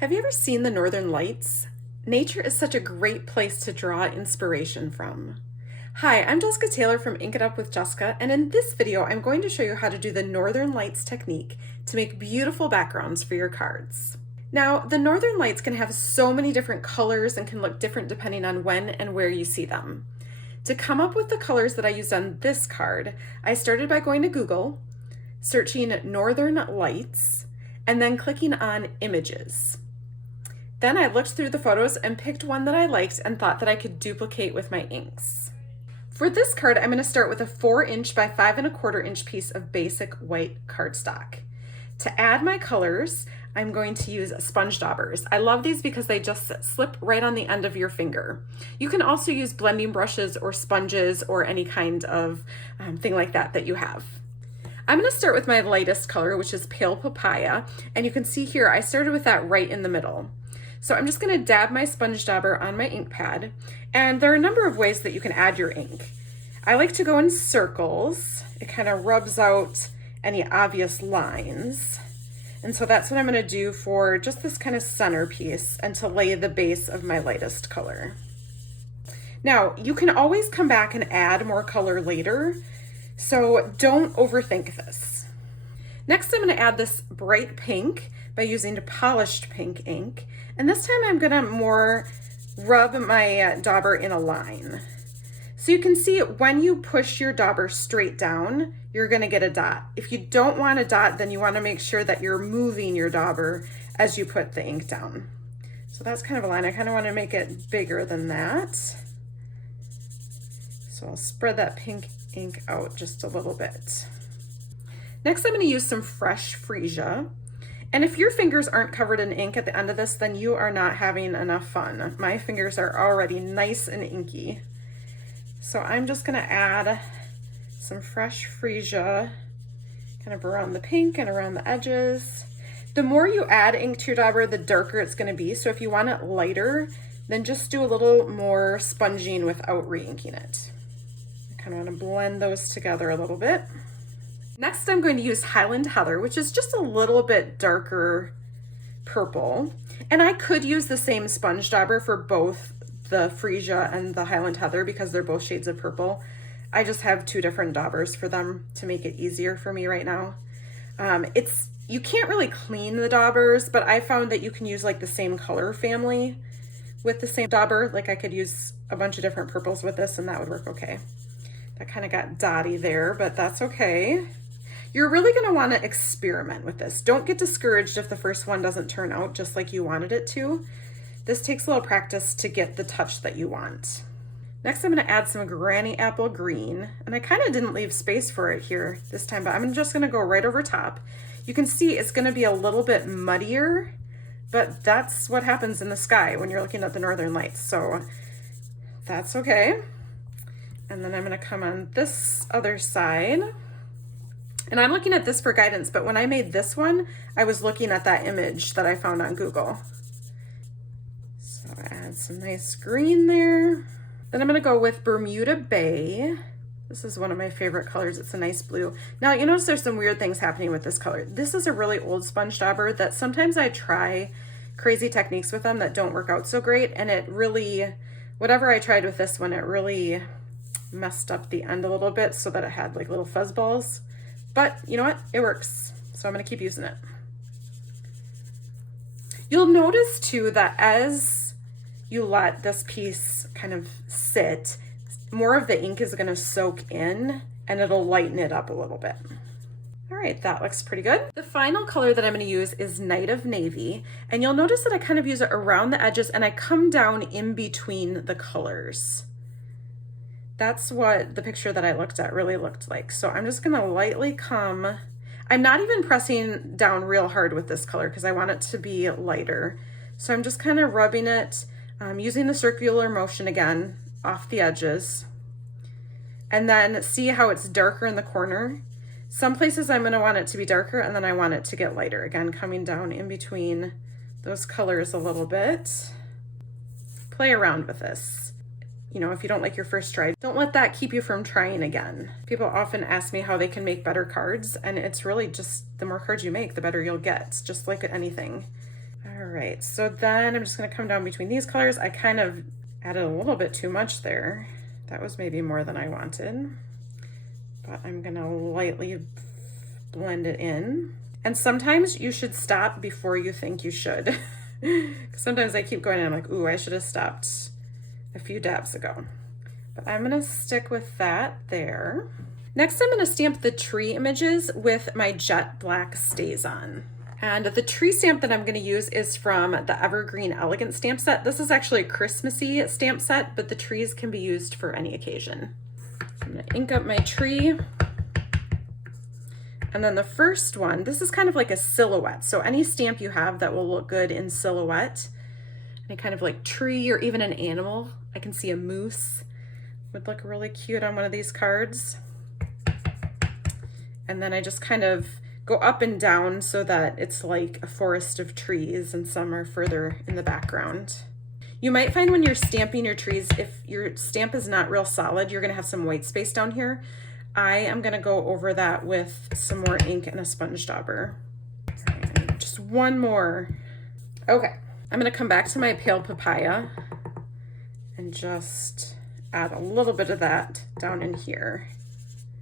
Have you ever seen the Northern Lights? Nature is such a great place to draw inspiration from. Hi, I'm Jessica Taylor from Ink It Up with Jessica, and in this video I'm going to show you how to do the Northern Lights technique to make beautiful backgrounds for your cards. Now, the Northern Lights can have so many different colors and can look different depending on when and where you see them. To come up with the colors that I used on this card, I started by going to Google, searching Northern Lights, and then clicking on Images. Then I looked through the photos and picked one that I liked and thought that I could duplicate with my inks. For this card, I'm going to start with a 4" by 5¼ piece of basic white cardstock. To add my colors, I'm going to use sponge daubers. I love these because they just slip right on the end of your finger. You can also use blending brushes or sponges or any kind of thing like that that you have. I'm going to start with my lightest color, which is pale papaya, and you can see here I started with that right in the middle. So I'm just going to dab my sponge dauber on my ink pad, and there are a number of ways that you can add your ink. I like to go in circles. It kind of rubs out any obvious lines. And so that's what I'm going to do for just this kind of centerpiece and to lay the base of my lightest color. Now, you can always come back and add more color later, so don't overthink this. Next, I'm going to add this bright pink by using polished pink ink. And this time I'm going to more rub my dauber in a line. So you can see when you push your dauber straight down, you're going to get a dot. If you don't want a dot, then you want to make sure that you're moving your dauber as you put the ink down. So that's kind of a line. I kind of want to make it bigger than that. So I'll spread that pink ink out just a little bit. Next, I'm going to use some fresh Freesia. And if your fingers aren't covered in ink at the end of this, then you are not having enough fun. My fingers are already nice and inky. So I'm just going to add some fresh Freesia kind of around the pink and around the edges. The more you add ink to your dauber, the darker it's going to be. So if you want it lighter, then just do a little more sponging without re-inking it. I kind of want to blend those together a little bit. Next, I'm going to use Highland Heather, which is just a little bit darker purple. And I could use the same sponge dauber for both the Freesia and the Highland Heather because they're both shades of purple. I just have two different daubers for them to make it easier for me right now. You can't really clean the daubers, but I found that you can use like the same color family with the same dauber. Like I could use a bunch of different purples with this and that would work okay. That kind of got dotty there, but that's okay. You're really going to want to experiment with this. Don't get discouraged if the first one doesn't turn out just like you wanted it to. This takes a little practice to get the touch that you want. Next, I'm going to add some granny apple green, and I kind of didn't leave space for it here this time, but I'm just going to go right over top. You can see it's going to be a little bit muddier, but that's what happens in the sky when you're looking at the Northern Lights, so that's okay. And then I'm going to come on this other side. And I'm looking at this for guidance, but when I made this one, I was looking at that image that I found on Google. So add some nice green there. Then I'm gonna go with Bermuda Bay. This is one of my favorite colors. It's a nice blue. Now you notice there's some weird things happening with this color. This is a really old sponge dauber that sometimes I try crazy techniques with them that don't work out so great. And it really, whatever I tried with this one, it really messed up the end a little bit so that it had like little fuzz balls. But you know what? It works. So I'm going to keep using it. You'll notice too that as you let this piece kind of sit, more of the ink is going to soak in and it'll lighten it up a little bit. All right, that looks pretty good. The final color that I'm going to use is Night of Navy. And you'll notice that I kind of use it around the edges and I come down in between the colors. That's what the picture that I looked at really looked like. So I'm just gonna lightly come, I'm not even pressing down real hard with this color because I want it to be lighter. So I'm just kind of rubbing it, using the circular motion again off the edges. And then see how it's darker in the corner. Some places I'm gonna want it to be darker and then I want it to get lighter. Again, coming down in between those colors a little bit. Play around with this. You know, if you don't like your first try, don't let that keep you from trying again. People often ask me how they can make better cards, and it's really just the more cards you make, the better you'll get, just like anything. All right, so then I'm just gonna come down between these colors. I kind of added a little bit too much there. That was maybe more than I wanted, but I'm gonna lightly blend it in. And sometimes you should stop before you think you should. Sometimes I keep going and I'm like, ooh, I should have stopped a few dabs ago. But I'm gonna stick with that there. Next, I'm gonna stamp the tree images with my jet black StazOn. And the tree stamp that I'm gonna use is from the Evergreen Elegant stamp set. This is actually a Christmassy stamp set, but the trees can be used for any occasion. So I'm gonna ink up my tree. And then the first one, this is kind of like a silhouette. So any stamp you have that will look good in silhouette, any kind of like tree or even an animal. I can see a moose would look really cute on one of these cards. And then I just kind of go up and down so that it's like a forest of trees and some are further in the background. You might find when you're stamping your trees, if your stamp is not real solid, you're gonna have some white space down here. I am gonna go over that with some more ink and a sponge dauber. All right, just one more. Okay, I'm gonna come back to my pale papaya and just add a little bit of that down in here.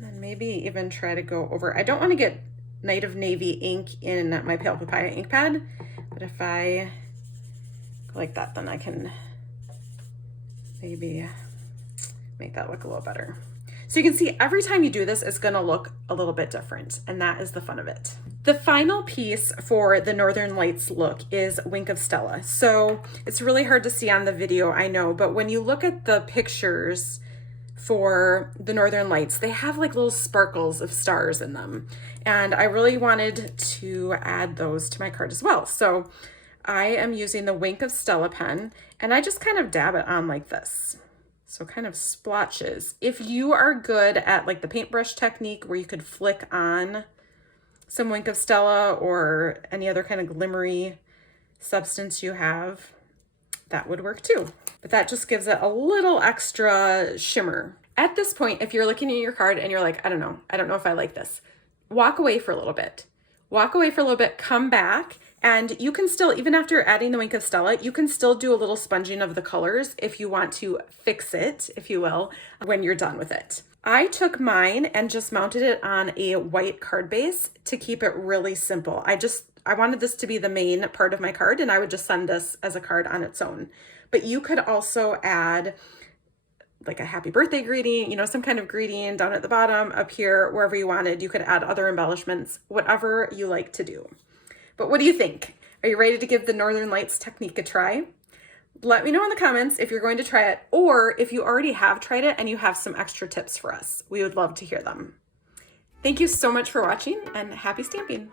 And maybe even try to go over, I don't wanna get Night of Navy ink in my pale papaya ink pad, but if I go like that, then I can maybe make that look a little better. So you can see every time you do this, it's gonna look a little bit different, and that is the fun of it. The final piece for the Northern Lights look is Wink of Stella. So it's really hard to see on the video, I know, but when you look at the pictures for the Northern Lights, they have like little sparkles of stars in them. And I really wanted to add those to my card as well. So I am using the Wink of Stella pen, and I just kind of dab it on like this. So kind of splotches. If you are good at like the paintbrush technique where you could flick on some Wink of Stella or any other kind of glimmery substance you have, that would work too. But that just gives it a little extra shimmer. At this point, if you're looking at your card and you're like, I don't know if I like this, walk away for a little bit. Walk away for a little bit, come back, and you can still, even after adding the Wink of Stella, you can still do a little sponging of the colors if you want to fix it, if you will, when you're done with it. I took mine and just mounted it on a white card base to keep it really simple. I wanted this to be the main part of my card, and I would just send this as a card on its own. But you could also add like a happy birthday greeting, you know, some kind of greeting down at the bottom, up here, wherever you wanted. You could add other embellishments, whatever you like to do. But what do you think? Are you ready to give the Northern Lights technique a try? Let me know in the comments if you're going to try it, or if you already have tried it and you have some extra tips for us. We would love to hear them. Thank you so much for watching, and happy stamping.